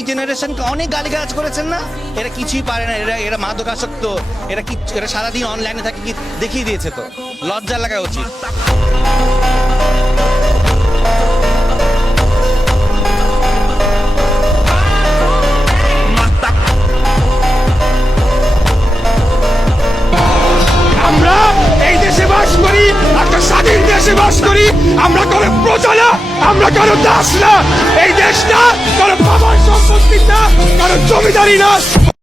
এই জেনারেশনকে অনেক গালিগালাজ করেছেন না, এরা কিছুই পারে না, এরা মাদকাসক্ত, এরা সারাদিন অনলাইনে থাকে, কি দেখিয়ে দিয়েছে তো, লজ্জা লাগা উচিত। আমরা এই দেশে বাস করি, একটা স্বাধীন দেশে বাস করি। আমরা কারো প্রজা না, আমরা কারো দাস না। এই দেশটা কারো বাবার সম্পত্তি না, কারো জমিদারি না।